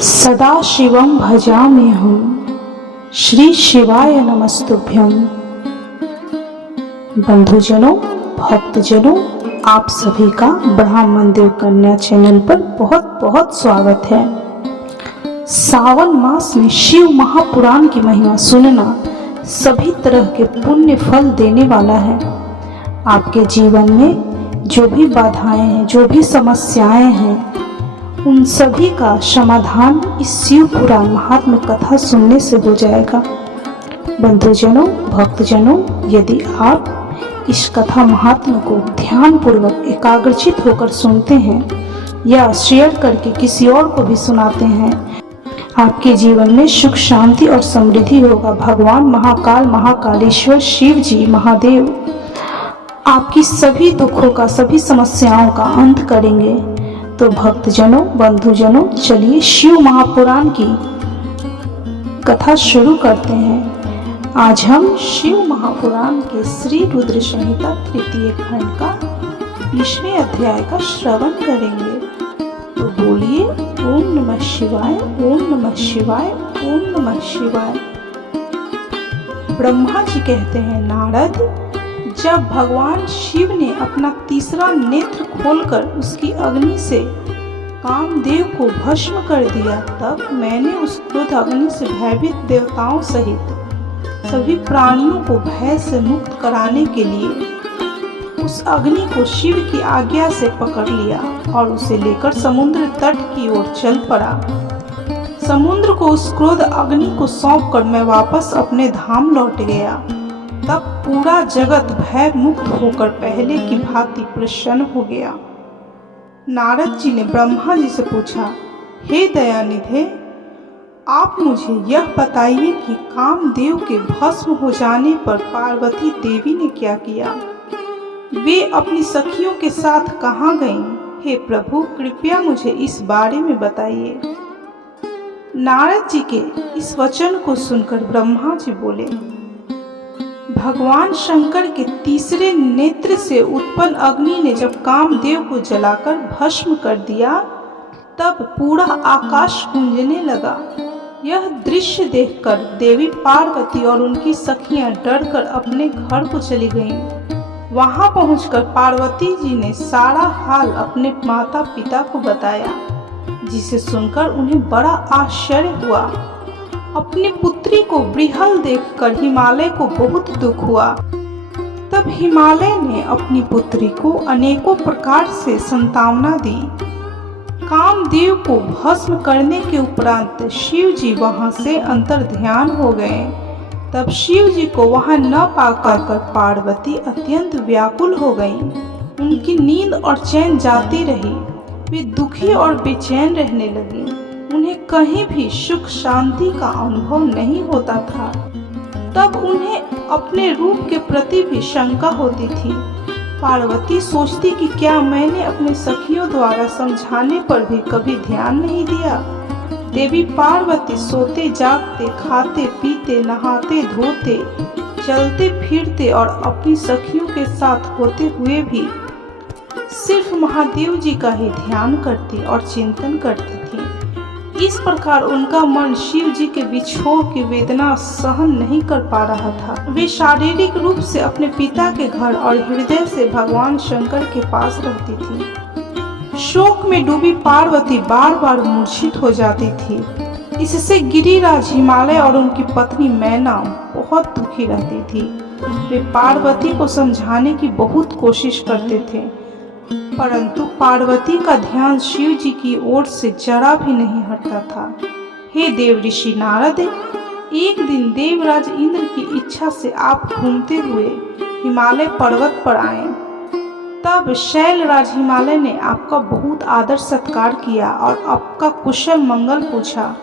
सदा शिवं भजाम्यहं, श्री शिवाय नमस्तुभ्यं। बंधुजनों, भक्तजनों, आप सभी का ब्राह्मण देव कन्या चैनल पर बहुत बहुत स्वागत है। सावन मास में शिव महापुराण की महिमा सुनना सभी तरह के पुण्य फल देने वाला है। आपके जीवन में जो भी बाधाएं हैं, जो भी समस्याएं हैं, उन सभी का समाधान इस शिव पुराण महात्म्य कथा सुनने से हो जाएगा। बंधुजनों, भक्तजनों, यदि आप इस कथा महात्म्य को ध्यान पूर्वक एकाग्रचित होकर सुनते हैं या शेयर करके किसी और को भी सुनाते हैं, आपके जीवन में सुख, शांति और समृद्धि होगा। भगवान महाकाल, महाकालेश्वर शिव जी, महादेव आपकी सभी दुखों का, सभी समस्याओं का अंत करेंगे। तो भक्तजनों, बंधुजनों, चलिए शिव महापुराण की कथा शुरू करते हैं। आज हम शिव महापुराण के श्री रुद्र संहिता तृतीय खंड का 20वें अध्याय का श्रवण करेंगे। तो बोलिए ओम नमः शिवाय, ओम नमः शिवाय, ओम नमः शिवाय। ब्रह्मा जी कहते हैं, नारद, जब भगवान शिव ने अपना तीसरा नेत्र खोलकर उसकी अग्नि से कामदेव को भस्म कर दिया, तब मैंने उस क्रोध अग्नि से भयभीत देवताओं सहित सभी प्राणियों को भय से मुक्त कराने के लिए उस अग्नि को शिव की आज्ञा से पकड़ लिया और उसे लेकर समुद्र तट की ओर चल पड़ा। समुद्र को उस क्रोध अग्नि को सौंपकर मैं वापस अपने धाम लौट गया। तब पूरा जगत भय मुक्त होकर पहले की भांति प्रसन्न हो गया। नारद जी ने ब्रह्मा जी से पूछा, हे दयानिधे, आप मुझे यह बताइए कि कामदेव के भस्म हो जाने पर पार्वती देवी ने क्या किया? वे अपनी सखियों के साथ कहाँ गईं? हे प्रभु, कृपया मुझे इस बारे में बताइए। नारद जी के इस वचन को सुनकर ब्रह्मा जी बोले, भगवान शंकर के तीसरे नेत्र से उत्पन्न अग्नि ने जब कामदेव को जलाकर भस्म कर दिया, तब पूरा आकाश गूंजने लगा। यह दृश्य देखकर देवी पार्वती और उनकी सखियां डरकर अपने घर को चली गईं। वहां पहुंचकर पार्वती जी ने सारा हाल अपने माता पिता को बताया, जिसे सुनकर उन्हें बड़ा आश्चर्य हुआ। अपनी पुत्री को बृहल देखकर हिमालय को बहुत दुख हुआ। तब हिमालय ने अपनी पुत्री को अनेकों प्रकार से संतावना दी। कामदेव को भस्म करने के उपरांत शिव जी वहां से अंतर्ध्यान हो गए। तब शिव जी को वहां न पाकर पार्वती अत्यंत व्याकुल हो गईं। उनकी नींद और चैन जाती रही। वे दुखी और बेचैन रहने लगी। उन्हें कहीं भी सुख शांति का अनुभव नहीं होता था। तब उन्हें अपने रूप के प्रति भी शंका होती थी। पार्वती सोचती कि क्या मैंने अपने सखियों द्वारा समझाने पर भी कभी ध्यान नहीं दिया। देवी पार्वती सोते जागते, खाते पीते, नहाते धोते, चलते फिरते और अपनी सखियों के साथ होते हुए भी सिर्फ महादेव जी का ही ध्यान करती और चिंतन करती थी। इस प्रकार उनका मन शिव जी के विछोह की वेदना सहन नहीं कर पा रहा था। वे शारीरिक रूप से अपने पिता के घर और हृदय से भगवान शंकर के पास रहती थी। शोक में डूबी पार्वती बार बार मूर्छित हो जाती थी। इससे गिरिराज, हिमालय और उनकी पत्नी मैना बहुत दुखी रहती थी। वे पार्वती को समझाने की बहुत कोशिश करते थे, परंतु पार्वती का ध्यान शिव जी की ओर से जरा भी नहीं हटता था। हे देव ऋषि नारद, एक दिन देवराज इंद्र की इच्छा से आप घूमते हुए हिमालय पर्वत पर आए। तब शैलराज हिमालय ने आपका बहुत आदर सत्कार किया और आपका कुशल मंगल पूछा।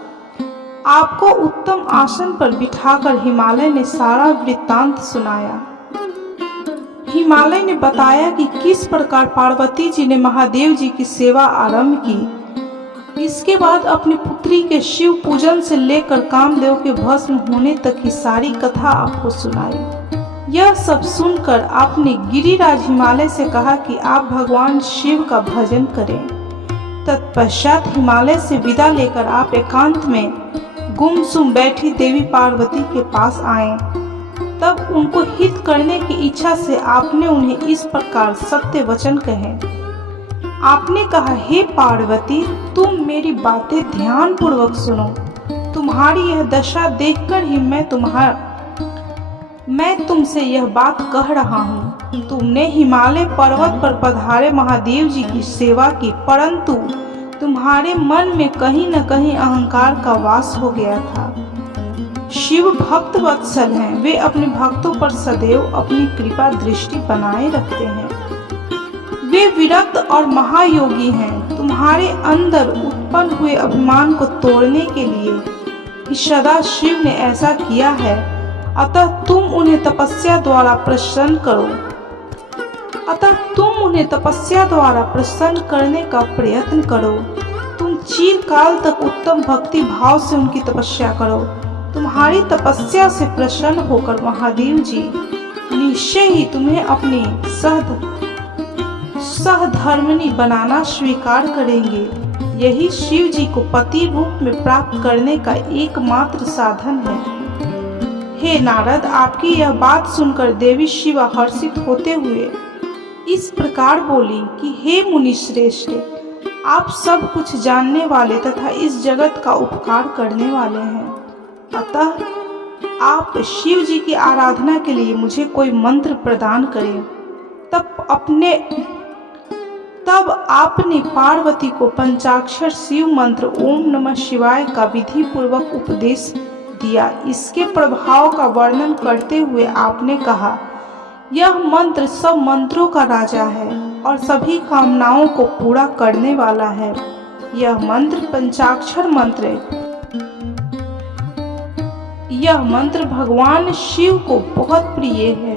आपको उत्तम आसन पर बिठाकर हिमालय ने सारा वृत्तांत सुनाया। हिमालय ने बताया कि किस प्रकार पार्वती जी ने महादेव जी की सेवा आरंभ की। इसके बाद अपनी पुत्री के शिव पूजन से लेकर कामदेव के भस्म होने तक की सारी कथा आपको सुनाई। यह सब सुनकर आपने गिरिराज हिमालय से कहा कि आप भगवान शिव का भजन करें। तत्पश्चात हिमालय से विदा लेकर आप एकांत में गुमसुम बैठी देवी पार्वती के पास आए। तब उनको हित करने की इच्छा से आपने उन्हें इस प्रकार सत्य वचन कहे। आपने कहा, हे पार्वती, तुम मेरी बातें ध्यान पूर्वक सुनो। तुम्हारी यह दशा देखकर ही मैं तुमसे यह बात कह रहा हूँ। तुमने हिमालय पर्वत पर पधारे महादेव जी की सेवा की, परंतु तुम्हारे मन में कहीं न कहीं अहंकार का वास हो गया था। शिव भक्त वत्सल हैं, वे अपने भक्तों पर सदैव अपनी कृपा दृष्टि बनाए रखते हैं। वे विरक्त और महायोगी हैं। तुम्हारे अंदर उत्पन्न हुए अभिमान को तोड़ने के लिए ही सदा शिव ने ऐसा किया है। अतः तुम उन्हें तपस्या द्वारा प्रसन्न करने का प्रयत्न करो। तुम चिरकाल तक उत्तम भक्ति भाव से उनकी तपस्या करो। तुम्हारी तपस्या से प्रसन्न होकर महादेव जी निश्चय ही तुम्हें अपनी सहधर्मिणी बनाना स्वीकार करेंगे। यही शिव जी को पति रूप में प्राप्त करने का एकमात्र साधन है। हे नारद, आपकी यह बात सुनकर देवी शिवा हर्षित होते हुए इस प्रकार बोली कि हे मुनि श्रेष्ठ, आप सब कुछ जानने वाले तथा इस जगत का उपकार करने वाले हैं। अतः आप शिव जी की आराधना के लिए मुझे कोई मंत्र प्रदान करें। तब आपने पार्वती को पंचाक्षर शिव मंत्र ओम नमः शिवाय का विधि पूर्वक उपदेश दिया। इसके प्रभाव का वर्णन करते हुए आपने कहा, यह मंत्र सब मंत्रों का राजा है और सभी कामनाओं को पूरा करने वाला है। यह मंत्र पंचाक्षर मंत्र यह मंत्र भगवान शिव को बहुत प्रिय है।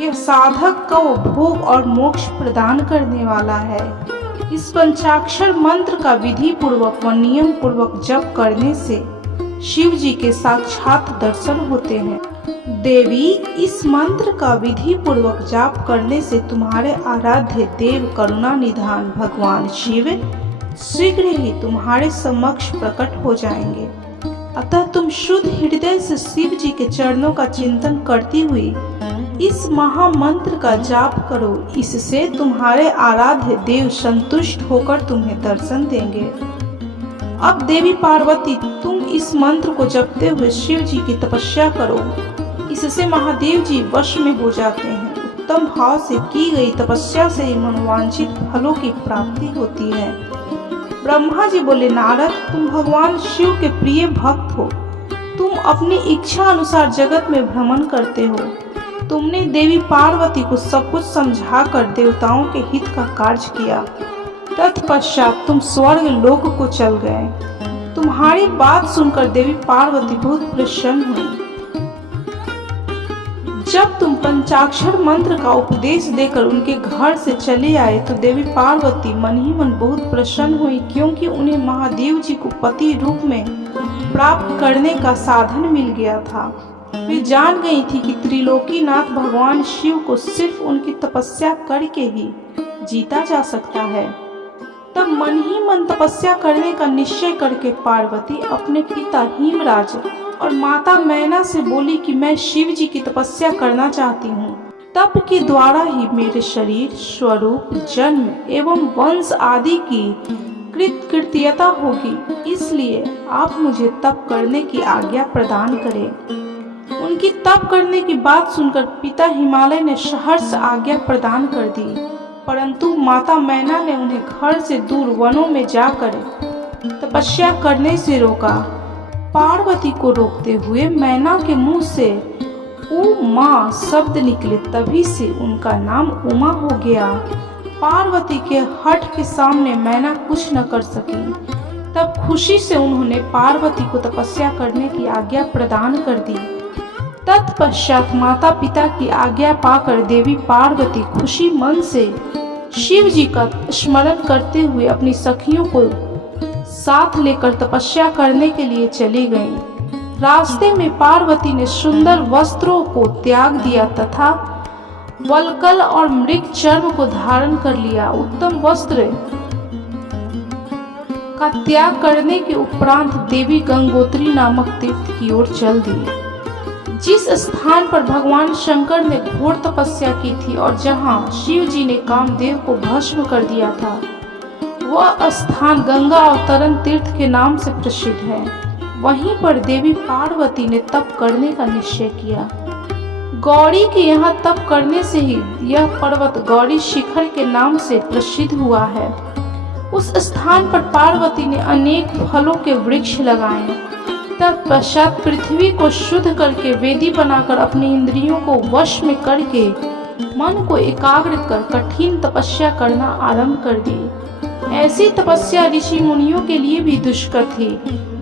यह साधक को भोग और मोक्ष प्रदान करने वाला है। इस पंचाक्षर मंत्र का विधि पूर्वक व नियम पूर्वक जप करने से शिव जी के साक्षात दर्शन होते हैं। देवी, इस मंत्र का विधि पूर्वक जाप करने से तुम्हारे आराध्य देव करुणा निधान भगवान शिव शीघ्र ही तुम्हारे समक्ष प्रकट हो जाएंगे। अतः तुम शुद्ध हृदय से शिव जी के चरणों का चिंतन करती हुई इस महामंत्र का जाप करो। इससे तुम्हारे आराध्य देव संतुष्ट होकर तुम्हें दर्शन देंगे। अब देवी पार्वती, तुम इस मंत्र को जपते हुए शिव जी की तपस्या करो। इससे महादेव जी वश में हो जाते हैं। उत्तम भाव से की गई तपस्या से ही मनोवांछित फलों की प्राप्ति होती है। ब्रह्मा जी बोले, नारद, तुम भगवान शिव के प्रिय भक्त हो। तुम अपनी इच्छा अनुसार जगत में भ्रमण करते हो। तुमने देवी पार्वती को सब कुछ समझाकर देवताओं के हित का कार्य किया। तत्पश्चात तुम स्वर्ग लोक को चल गए। तुम्हारी बात सुनकर देवी पार्वती बहुत प्रसन्न हुई। जब तुम पंचाक्षर मंत्र का उपदेश देकर उनके घर से चले आए तो देवी पार्वती मन ही मन बहुत प्रसन्न हुई, क्योंकि उन्हें महादेव जी को पति रूप में प्राप्त करने का साधन मिल गया था। वे जान गई थी कि त्रिलोकीनाथ भगवान शिव को सिर्फ उनकी तपस्या करके ही जीता जा सकता है। तब मन ही मन तपस्या करने का निश्चय करके पार्वती अपने पिता हिमराज और माता मैना से बोली कि मैं शिव जी की तपस्या करना चाहती हूँ। तप के द्वारा ही मेरे शरीर, स्वरूप, जन्म एवं वंश आदि की कृतकृत्यता होगी। इसलिए आप मुझे तप करने की आज्ञा प्रदान करें। उनकी तप करने की बात सुनकर पिता हिमालय ने सहर्ष आज्ञा प्रदान कर दी, परंतु माता मैना ने उन्हें घर से दूर वनों में जाकर तपस्या करने से रोका। पार्वती को रोकते हुए मैना के मुंह से उमा शब्द निकले, तभी से उनका नाम उमा हो गया। पार्वती के हठ के सामने मैना कुछ न कर सकी। तब खुशी से उन्होंने पार्वती को तपस्या करने की आज्ञा प्रदान कर दी। तत्पश्चात माता पिता की आज्ञा पाकर देवी पार्वती खुशी मन से शिव जी का स्मरण करते हुए अपनी सखियों को साथ लेकर तपस्या करने के लिए चली गईं। रास्ते में पार्वती ने सुंदर वस्त्रों को त्याग दिया तथा वल्कल और मृग चर्म को धारण कर लिया। उत्तम वस्त्र का त्याग करने के उपरांत देवी गंगोत्री नामक तीर्थ की ओर चल दी। जिस स्थान पर भगवान शंकर ने घोर तपस्या की थी और जहां शिव जी ने कामदेव को भस्म कर दिया था, वह स्थान गंगा अवतरण तीर्थ के नाम से प्रसिद्ध है। वहीं पर देवी पार्वती ने तप करने का निश्चय किया। गौरी के यहाँ तप करने से ही यह पर्वत गौरी शिखर के नाम से प्रसिद्ध हुआ है। उस स्थान पर पार्वती ने अनेक फलों के वृक्ष लगाए। तत्पश्चात पृथ्वी को शुद्ध करके वेदी बनाकर अपनी इंद्रियों को वश में करके मन को एकाग्र कर कठिन तपस्या करना आरंभ कर दी। ऐसी तपस्या ऋषि मुनियों के लिए भी दुष्कर थी।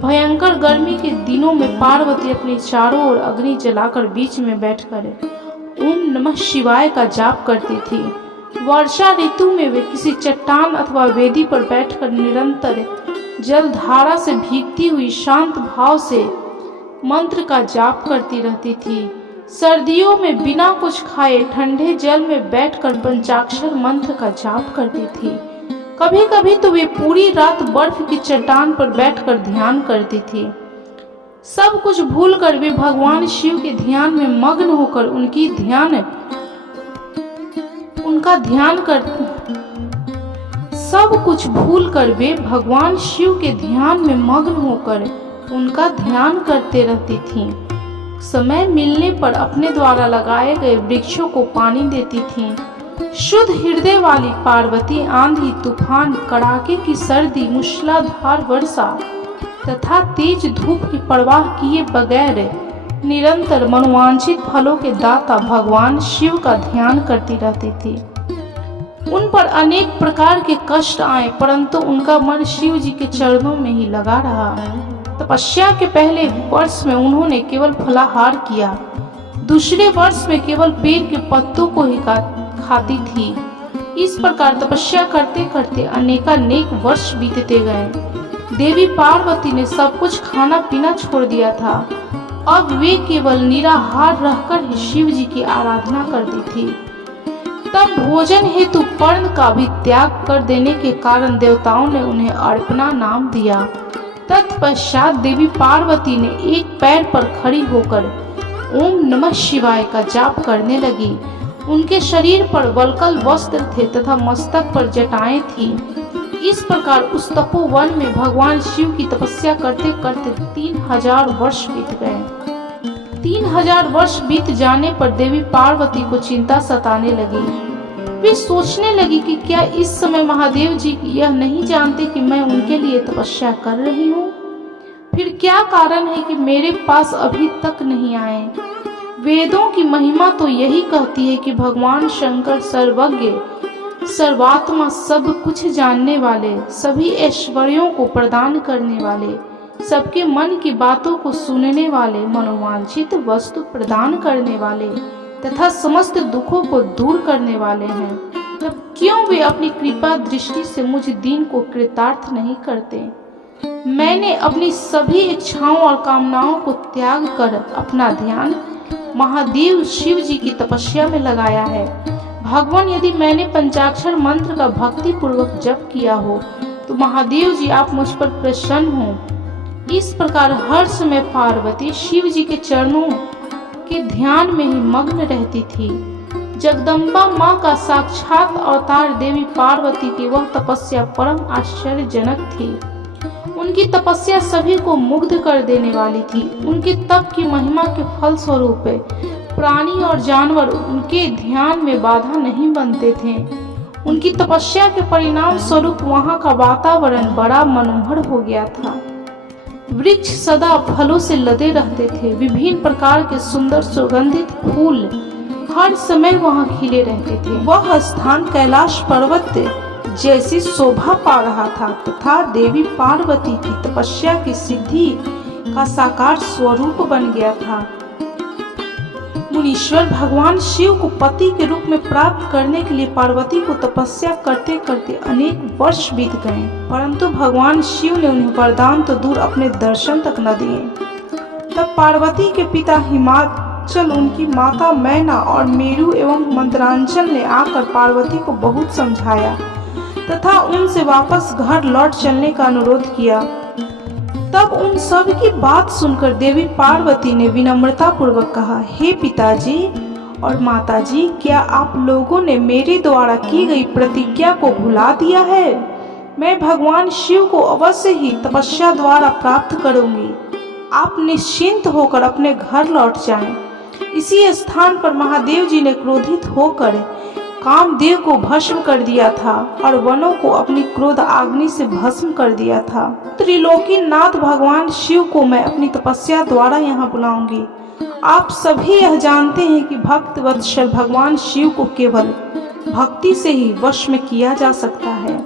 भयंकर गर्मी के दिनों में पार्वती अपने चारों ओर अग्नि जलाकर बीच में बैठकर ओम नमः शिवाय का जाप करती थी। वर्षा ऋतु में वे किसी चट्टान अथवा वेदी पर बैठकर निरंतर जल धारा से भीगती हुई शांत भाव से मंत्र का जाप करती रहती थी। सर्दियों में बिना कुछ खाए ठंडे जल में बैठकर पंचाक्षर मंत्र का जाप करती थी। कभी कभी तो वे पूरी रात बर्फ की चट्टान पर बैठकर ध्यान करती थी। सब कुछ भूलकर वे भगवान शिव के ध्यान में मग्न होकर उनका ध्यान करते रहती थीं। समय मिलने पर अपने द्वारा लगाए गए वृक्षों को पानी देती थीं। शुद्ध हृदय वाली पार्वती आंधी, तूफान, कड़ाके की सर्दी, मूसलाधार वर्षा तथा तेज धूप की परवाह किए बगैर निरंतर मनोवांछित फलों के दाता भगवान शिव का ध्यान करती रहती थी। उन पर अनेक प्रकार के कष्ट आए, परंतु उनका मन शिव जी के चरणों में ही लगा रहा। तपस्या के पहले वर्ष में उन्होंने केवल फलाहार किया, दूसरे वर्ष में केवल पेड़ के पत्तों को ही खाती थी। इस प्रकार तपस्या करते करते अनेकानेक वर्ष बीतते गए। देवी पार्वती ने सब कुछ खाना पीना छोड़ दिया था। अब वे केवल निराहार रहकर ही शिव जी की आराधना करती थी। तब भोजन हेतु पर्ण का भी त्याग कर देने के कारण देवताओं ने उन्हें अर्पणा नाम दिया। तत्पश्चात देवी पार्वती ने एक पैर पर खड़ी होकर ओम नमः शिवाय का जाप करने लगी। उनके शरीर पर वल्कल वस्त्र थे तथा मस्तक पर जटाएं थीं। इस प्रकार उस तपोवन में भगवान शिव की तपस्या करते करते 3000 वर्ष बीत गए। 3000 वर्ष बीत जाने पर देवी पार्वती को चिंता सताने लगी। वे सोचने लगी कि क्या इस समय महादेव जी यह नहीं जानते कि मैं उनके लिए तपस्या कर रही हूँ? फिर क्या कारण है कि मेरे पास अभी तक नहीं आए? वेदों की महिमा तो यही कहती है कि भगवान शंकर सर्वज्ञ, सर्वात्मा, सब कुछ जानने वाले, सभी ऐश्वर्यों को प्रदान करने वाले, सबके मन की बातों को सुनने वाले, मनोवांछित वस्तु प्रदान करने वाले तथा समस्त दुखों को दूर करने वाले हैं। तब क्यों वे अपनी कृपा दृष्टि से मुझ दीन को कृतार्थ नहीं करते? मैंने अपनी सभी इच्छाओं और कामनाओं को त्याग कर अपना ध्यान महादेव शिव जी की तपस्या में लगाया है। भगवान, यदि मैंने पंचाक्षर मंत्र का भक्ति पूर्वक जप किया हो तो महादेव जी आप मुझ पर प्रसन्न हो। इस प्रकार हर समय पार्वती शिव जी के चरणों के ध्यान में ही मग्न रहती थी। जगदम्बा माँ का साक्षात अवतार देवी पार्वती की वह तपस्या परम आश्चर्यजनक थी। उनकी तपस्या सभी को मुग्ध कर देने वाली थी। उनके तप की महिमा के फल स्वरूप प्राणी और जानवर उनके ध्यान में बाधा नहीं बनते थे। उनकी तपस्या के परिणाम स्वरूप वहां का वातावरण बड़ा मनोहर हो गया था। वृक्ष सदा फलों से लदे रहते थे। विभिन्न प्रकार के सुंदर सुगंधित फूल हर समय वहां खिले रहते थे। वह स्थान कैलाश पर्वत जैसी शोभा पा रहा था तथा देवी पार्वती की तपस्या की सिद्धि का साकार स्वरूप बन गया था। मुनीश्वर भगवान शिव को पति के रूप में प्राप्त करने के लिए पार्वती को तपस्या करते करते अनेक वर्ष बीत गए, परंतु भगवान शिव ने उन्हें वरदान तो दूर अपने दर्शन तक न दिए। तब पार्वती के पिता हिमाचल, उनकी माता मैना और मेरु एवं मंत्रांचल ने आकर पार्वती को बहुत समझाया तथा उनसे वापस घर लौट चलने का अनुरोध किया। तब उन सब की बात सुनकर देवी पार्वती ने विनम्रता पूर्वक कहा, हे पिताजी और माताजी, क्या आप लोगों ने मेरे द्वारा की गई प्रतिज्ञा को भुला दिया है? मैं भगवान शिव को अवश्य ही तपस्या द्वारा प्राप्त करूंगी। आप निश्चिंत होकर अपने घर लौट जाएं। इसी स्थान पर महादेव जी ने क्रोधित होकर कामदेव को भस्म कर दिया था और वनों को अपनी क्रोध अग्नि से भस्म कर दिया था। त्रिलोकीनाथ भगवान शिव को मैं अपनी तपस्या द्वारा यहाँ बुलाऊंगी। आप सभी यह जानते हैं कि भक्त वत्सल भगवान शिव को केवल भक्ति से ही वश में किया जा सकता है।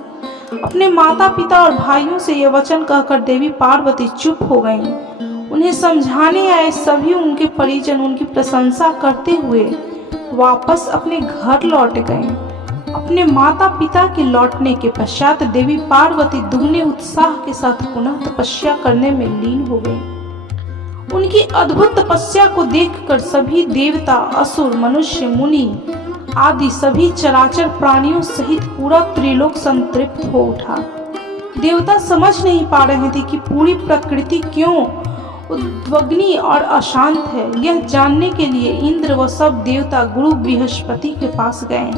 अपने माता पिता और भाइयों से यह वचन कहकर देवी पार्वती चुप हो गईं। उन्हें समझाने आए सभी उनके परिजन उनकी प्रशंसा करते हुए वापस अपने घर लौट गए। अपने माता पिता के लौटने के पश्चात देवी पार्वती दुगने उत्साह के साथ पुनः तपस्या करने में लीन हो गई। उनकी अद्भुत तपस्या को देखकर सभी देवता, असुर, मनुष्य, मुनि आदि सभी चराचर प्राणियों सहित पूरा त्रिलोक संतृप्त हो उठा। देवता समझ नहीं पा रहे थे कि पूरी प्रकृति क्यों उद्विग्न और अशांत है। यह जानने के लिए इंद्र व सब देवता गुरु बृहस्पति के पास गए।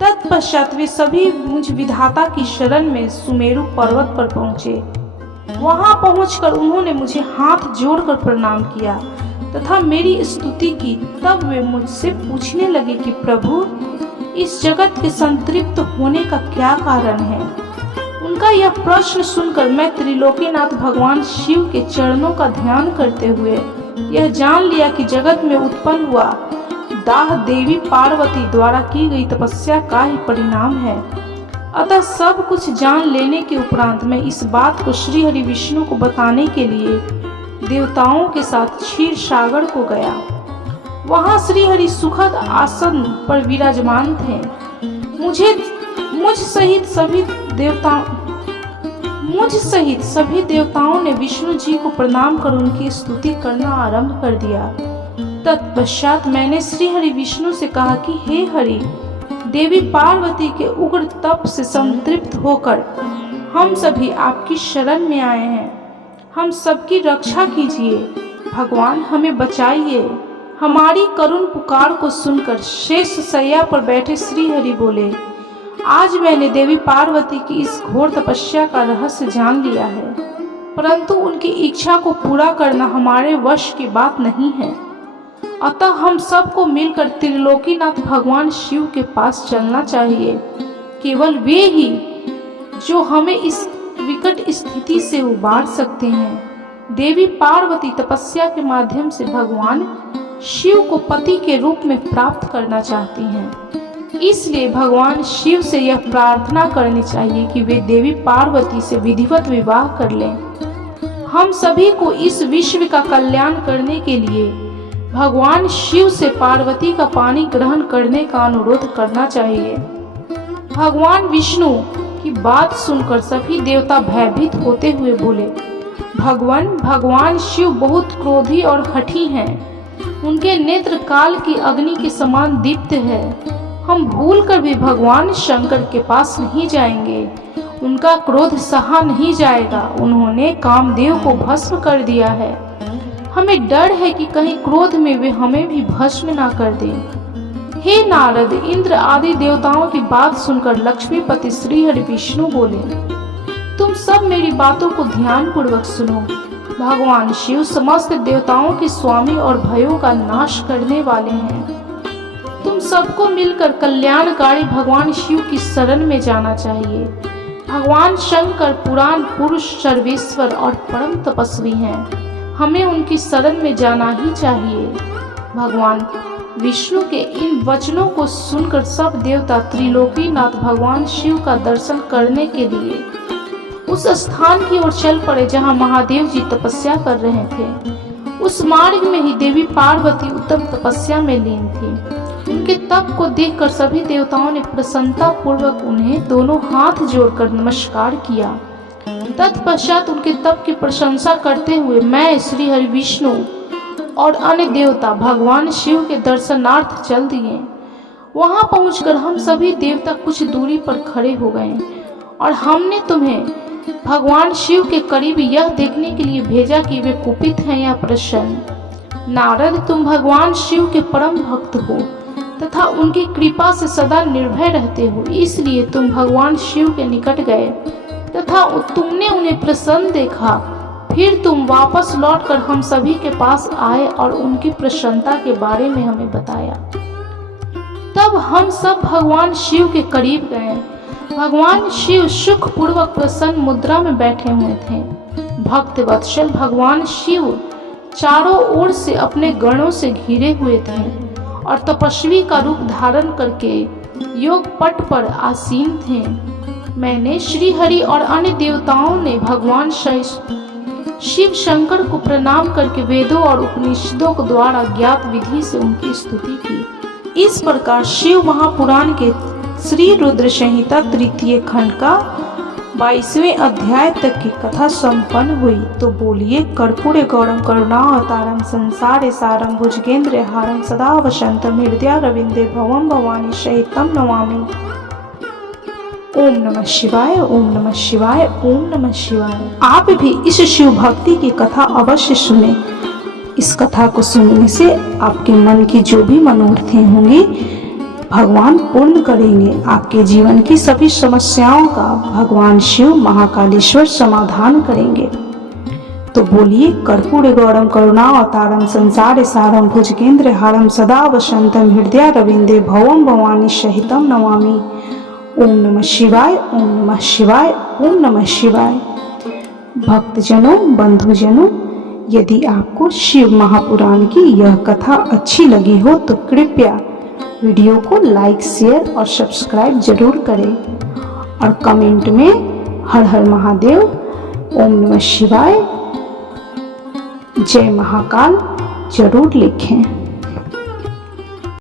तत्पश्चात वे सभी मुझ विधाता की शरण में सुमेरु पर्वत पर पहुंचे। वहां पहुंचकर उन्होंने मुझे हाथ जोड़कर प्रणाम किया तथा मेरी स्तुति की। तब वे मुझसे पूछने लगे कि प्रभु, इस जगत के संतृप्त होने का क्या कारण है? उनका यह प्रश्न सुनकर मैं त्रिलोकीनाथ भगवान शिव के चरणों का ध्यान करते हुए यह जान लिया कि जगत में उत्पन्न हुआ दाह देवी पार्वती द्वारा की गई तपस्या का ही परिणाम है। अतः सब कुछ जान लेने के उपरांत मैं इस बात को श्री हरि विष्णु को बताने के लिए देवताओं के साथ क्षीर सागर को गया। वहां श्री हरि सुखद आसन पर विराजमान थे। मुझ सहित सभी देवताओं ने विष्णु जी को प्रणाम कर उनकी स्तुति करना आरंभ कर दिया। तत्पश्चात मैंने श्री हरि विष्णु से कहा कि हे हरि, देवी पार्वती के उग्र तप से संतृप्त होकर हम सभी आपकी शरण में आए हैं। हम सबकी रक्षा कीजिए। भगवान हमें बचाइए। हमारी करुण पुकार को सुनकर शेष शैया पर बैठे श्री हरि बोले, आज मैंने देवी पार्वती की इस घोर तपस्या का रहस्य जान लिया है, परंतु उनकी इच्छा को पूरा करना हमारे वश की बात नहीं है। अतः हम सबको मिलकर त्रिलोकीनाथ भगवान शिव के पास चलना चाहिए। केवल वे ही जो हमें इस विकट स्थिति से उबार सकते हैं। देवी पार्वती तपस्या के माध्यम से भगवान शिव को पति के रूप में प्राप्त करना चाहती हैं। इसलिए भगवान शिव से यह प्रार्थना करनी चाहिए कि वे देवी पार्वती से विधिवत विवाह कर लें। हम सभी को इस विश्व का कल्याण करने के लिए भगवान शिव से पार्वती का पानी ग्रहण करने का अनुरोध करना चाहिए। भगवान विष्णु की बात सुनकर सभी देवता भयभीत होते हुए बोले, भगवान शिव बहुत क्रोधी और हठी हैं। उनके नेत्र काल की अग्नि के समान दीप्त है। हम भूल कर भी भगवान शंकर के पास नहीं जाएंगे। उनका क्रोध सहा नहीं जाएगा। उन्होंने कामदेव को भस्म कर दिया है। हमें डर है कि कहीं क्रोध में वे हमें भी भस्म ना कर दें। हे नारद, इंद्र आदि देवताओं की बात सुनकर लक्ष्मीपति श्री हरि विष्णु बोले, तुम सब मेरी बातों को ध्यान पूर्वक सुनो। भगवान शिव समस्त देवताओं के स्वामी और भयों का नाश करने वाले हैं। तुम सबको मिलकर कल्याणकारी भगवान शिव की शरण में जाना चाहिए। भगवान शंकर पुराण पुरुष, सर्वेश्वर और परम तपस्वी हैं। हमें उनकी शरण में जाना ही चाहिए। भगवान विष्णु के इन वचनों को सुनकर सब देवता त्रिलोकीनाथ भगवान शिव का दर्शन करने के लिए उस स्थान की ओर चल पड़े जहां महादेव जी तपस्या कर रहे थे। उस मार्ग में ही देवी पार्वती उत्तम तपस्या में लीन थी। उनके तप को देखकर सभी देवताओं ने प्रसन्नता पूर्वक उन्हें दोनों हाथ जोड़कर नमस्कार किया। तत्पश्चात उनके तप की प्रशंसा करते हुए मैं श्री हरि विष्णु और अन्य देवता भगवान शिव के दर्शनार्थ चल दिए। वहां पहुंचकर हम सभी देवता कुछ दूरी पर खड़े हो गए और हमने तुम्हें भगवान शिव के करीब यह देखने के लिए भेजा कि वे कुपित हैं या प्रसन्न। नारद, तुम भगवान शिव के परम भक्त हो तथा उनकी कृपा से सदा निर्भय रहते हो, इसलिए तुम भगवान शिव के निकट गए तथा तुमने उन्हें प्रसन्न देखा। फिर तुम वापस लौटकर हम सभी के पास आए और उनकी प्रसन्नता के बारे में हमें बताया। तब हम सब भगवान शिव के करीब गए। भगवान शिव सुखपूर्वक प्रसन्न मुद्रा में बैठे हुए थे। भक्त वत्सल भगवान शिव चारों ओर से अपने गणों से घिरे हुए थे और तपस्वी का रूप धारण करके योग पट पर आसीन थे। मैंने श्री हरि और अन्य देवताओं ने भगवान शिव शंकर को प्रणाम करके वेदों और उपनिषदों के द्वारा ज्ञात विधि से उनकी स्तुति की। इस प्रकार शिव महापुराण के श्री रुद्र संहिता तृतीय खंड का 22वें अध्याय तक की कथा संपन्न हुई। तो बोलिए कर्पूर गौरम करुणावतारम संसार सारम भुजगेंद्र हारम सदा वसंतम हृदय रविंदे भवम भवानी सहितम नमामि। ओम नमः शिवाय, ओम नमः शिवाय, ओम नमः शिवाय। आप भी इस शिव भक्ति की कथा अवश्य सुने। इस कथा को सुनने से आपके मन की जो भी मनोरथें होंगी भगवान पूर्ण करेंगे। आपके जीवन की सभी समस्याओं का भगवान शिव महाकालेश्वर समाधान करेंगे। तो बोलिए कर्पूर गौरम करुणावतारम संसार सारम भुजगेंद्र हारम सदा वसंतम हृदय रविंदे भवम भवानी सहितम नमामि। ओम नमः शिवाय, ओम नमः शिवाय, ओम नमः शिवाय। भक्तजनों, बंधुजनों, यदि आपको शिव महापुराण की यह कथा अच्छी लगी हो तो कृपया वीडियो को लाइक, शेयर और सब्सक्राइब जरूर करें और कमेंट में हर हर महादेव, ओम नमः शिवाय, जय महाकाल जरूर लिखें।